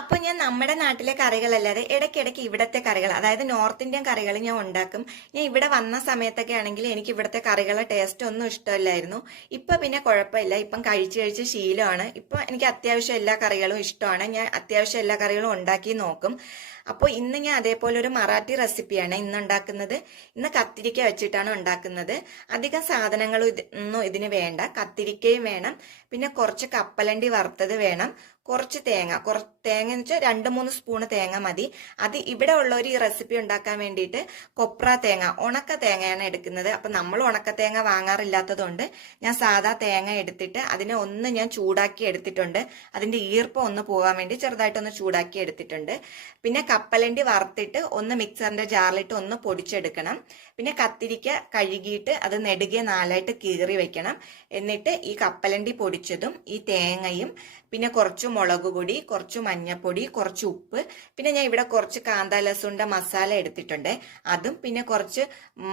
അപ്പൊ ഞാൻ നമ്മുടെ നാട്ടിലെ കറികളല്ലാതെ ഇടയ്ക്കിടയ്ക്ക് ഇവിടത്തെ കറികൾ, അതായത് നോർത്ത് ഇന്ത്യൻ കറികൾ ഞാൻ ഉണ്ടാക്കും. ഞാൻ ഇവിടെ വന്ന സമയത്തൊക്കെ ആണെങ്കിൽ എനിക്ക് ഇവിടുത്തെ കറികളുടെ ടേസ്റ്റ് ഒന്നും ഇഷ്ടമല്ലായിരുന്നു. ഇപ്പൊ പിന്നെ കുഴപ്പമില്ല, ഇപ്പം കഴിച്ച് കഴിച്ച് ശീലമാണ്. ഇപ്പൊ എനിക്ക് അത്യാവശ്യം എല്ലാ കറികളും ഇഷ്ടമാണ്. ഞാൻ അത്യാവശ്യം എല്ലാ കറികളും ഉണ്ടാക്കി നോക്കും. അപ്പോൾ ഇന്ന് ഞാൻ അതേപോലെ ഒരു മറാഠി റെസിപ്പിയാണ് ഇന്ന് ഉണ്ടാക്കുന്നത്. ഇന്ന് കത്തിരിക്ക വെച്ചിട്ടാണ് ഉണ്ടാക്കുന്നത്. അധികം സാധനങ്ങളും ഒന്നും ഇതിന് വേണ്ട. കത്തിരിക്കയും വേണം, പിന്നെ കുറച്ച് കപ്പലണ്ടി വറുത്തത് വേണം, കുറച്ച് തേങ്ങ എന്ന് വെച്ചാൽ 2-3 സ്പൂണ് തേങ്ങ മതി. അത് ഇവിടെ ഉള്ളവർ ഈ റെസിപ്പി ഉണ്ടാക്കാൻ വേണ്ടിയിട്ട് കൊപ്ര തേങ്ങ, ഉണക്ക തേങ്ങയാണ് എടുക്കുന്നത്. അപ്പൊ നമ്മൾ ഉണക്ക തേങ്ങ വാങ്ങാറില്ലാത്തതുകൊണ്ട് ഞാൻ സാധാ തേങ്ങ എടുത്തിട്ട് അതിനെ ഒന്ന് ഞാൻ ചൂടാക്കി എടുത്തിട്ടുണ്ട്. അതിന്റെ ഈർപ്പം ഒന്ന് പോകാൻ വേണ്ടി ചെറുതായിട്ടൊന്ന് ചൂടാക്കി എടുത്തിട്ടുണ്ട്. പിന്നെ കപ്പലണ്ടി വറുത്തിട്ട് ഒന്ന് മിക്സറിന്റെ ജാറിലിട്ട് ഒന്ന് പൊടിച്ചെടുക്കണം. പിന്നെ കത്തിരിക്ക കഴുകിയിട്ട് അത് നെടുകെ 4ആയിട്ട് കീറി വെക്കണം. എന്നിട്ട് ഈ കപ്പലണ്ടി പൊടിച്ചതും ഈ തേങ്ങയും പിന്നെ കുറച്ച് മുളക് പൊടി, കുറച്ച് മഞ്ഞപ്പൊടി, കുറച്ച് ഉപ്പ്, പിന്നെ ഞാൻ ഇവിടെ കുറച്ച് കാന്താ ലസുണ്ട മസാല എടുത്തിട്ടുണ്ട്, അതും പിന്നെ കുറച്ച്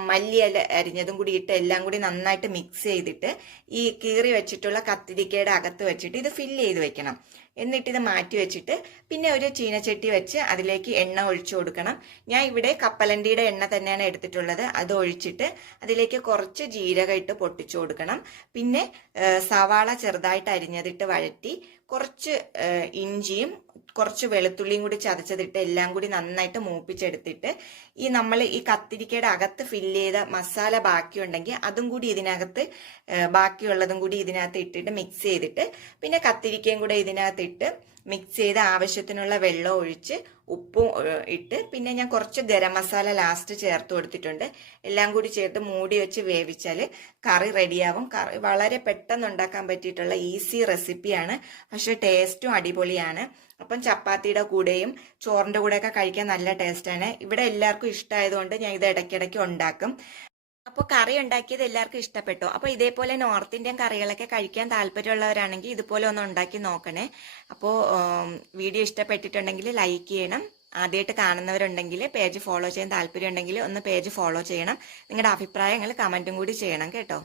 മല്ലിയില അരിഞ്ഞതും കൂടി ഇട്ട് എല്ലാം കൂടി നന്നായിട്ട് മിക്സ് ചെയ്തിട്ട് ഈ കീറി വെച്ചിട്ടുള്ള കത്തിരിക്കയുടെ അകത്ത് വെച്ചിട്ട് ഇത് ഫില്ല് ചെയ്ത് വെക്കണം. എന്നിട്ട് ഇത് മാറ്റി വെച്ചിട്ട് പിന്നെ ഒരു ചീനച്ചട്ടി വെച്ച് അതിലേക്ക് എണ്ണ ഒഴിച്ചു കൊടുക്കണം. ഞാൻ ഇവിടെ കപ്പലണ്ടിയുടെ എണ്ണ തന്നെയാണ് എടുത്തിട്ടുള്ളത്. അത് ഒഴിച്ചിട്ട് അതിലേക്ക് കുറച്ച് ജീരകം ഇട്ട് പൊട്ടിച്ചു കൊടുക്കണം. പിന്നെ സവാള ചെറുതായിട്ട് അരിഞ്ഞതിട്ട് വഴറ്റി കുറച്ച് ഇഞ്ചിയും കുറച്ച് വെളുത്തുള്ളിയും കൂടി ചതച്ചതിട്ട് എല്ലാം കൂടി നന്നായിട്ട് മൂപ്പിച്ചെടുത്തിട്ട് നമ്മൾ ഈ കത്തിരിക്കയുടെ അകത്ത് ഫില്ല് ചെയ്ത മസാല ബാക്കിയുണ്ടെങ്കിൽ അതും കൂടി ഇതിനകത്ത്, ബാക്കിയുള്ളതും കൂടി ഇതിനകത്ത് ഇട്ടിട്ട് മിക്സ് ചെയ്തിട്ട് പിന്നെ കത്തിരിക്കയും കൂടെ ഇതിനകത്ത് ഇട്ട് മിക്സ് ചെയ്ത് ആവശ്യത്തിനുള്ള വെള്ളം ഒഴിച്ച് ഉപ്പും ഇട്ട് പിന്നെ ഞാൻ കുറച്ച് ഗരം മസാല ലാസ്റ്റ് ചേർത്ത് കൊടുത്തിട്ടുണ്ട്. എല്ലാം കൂടി ചേർത്ത് മൂടി വെച്ച് വേവിച്ചാൽ കറി റെഡിയാവും. കറി വളരെ പെട്ടെന്ന് ഉണ്ടാക്കാൻ പറ്റിയിട്ടുള്ള ഈസി റെസിപ്പിയാണ്, പക്ഷെ ടേസ്റ്റും അടിപൊളിയാണ്. അപ്പം ചപ്പാത്തിയുടെ കൂടെയും ചോറിന്റെ കൂടെയൊക്കെ കഴിക്കാൻ നല്ല ടേസ്റ്റാണ്. ഇവിടെ എല്ലാവർക്കും ഇഷ്ടമായതുകൊണ്ട് ഞാൻ ഇത് ഇടയ്ക്കിടയ്ക്ക് ഉണ്ടാക്കും. അപ്പോൾ കറി ഉണ്ടാക്കിയത് എല്ലാവർക്കും ഇഷ്ടപ്പെട്ടു. അപ്പോൾ ഇതേപോലെ നോർത്ത് ഇന്ത്യൻ കറികളൊക്കെ കഴിക്കാൻ താല്പര്യമുള്ളവരാണെങ്കിൽ ഇതുപോലെ ഒന്ന് ഉണ്ടാക്കി നോക്കണേ. അപ്പോൾ വീഡിയോ ഇഷ്ടപ്പെട്ടിട്ടുണ്ടെങ്കിൽ ലൈക്ക് ചെയ്യണം. ആദ്യമായിട്ട് കാണുന്നവരുണ്ടെങ്കിൽ പേജ് ഫോളോ ചെയ്യാൻ താല്പര്യം ഉണ്ടെങ്കിൽ ഒന്ന് പേജ് ഫോളോ ചെയ്യണം. നിങ്ങളുടെ അഭിപ്രായങ്ങൾ കമൻറ്റും കൂടി ചെയ്യണം കേട്ടോ.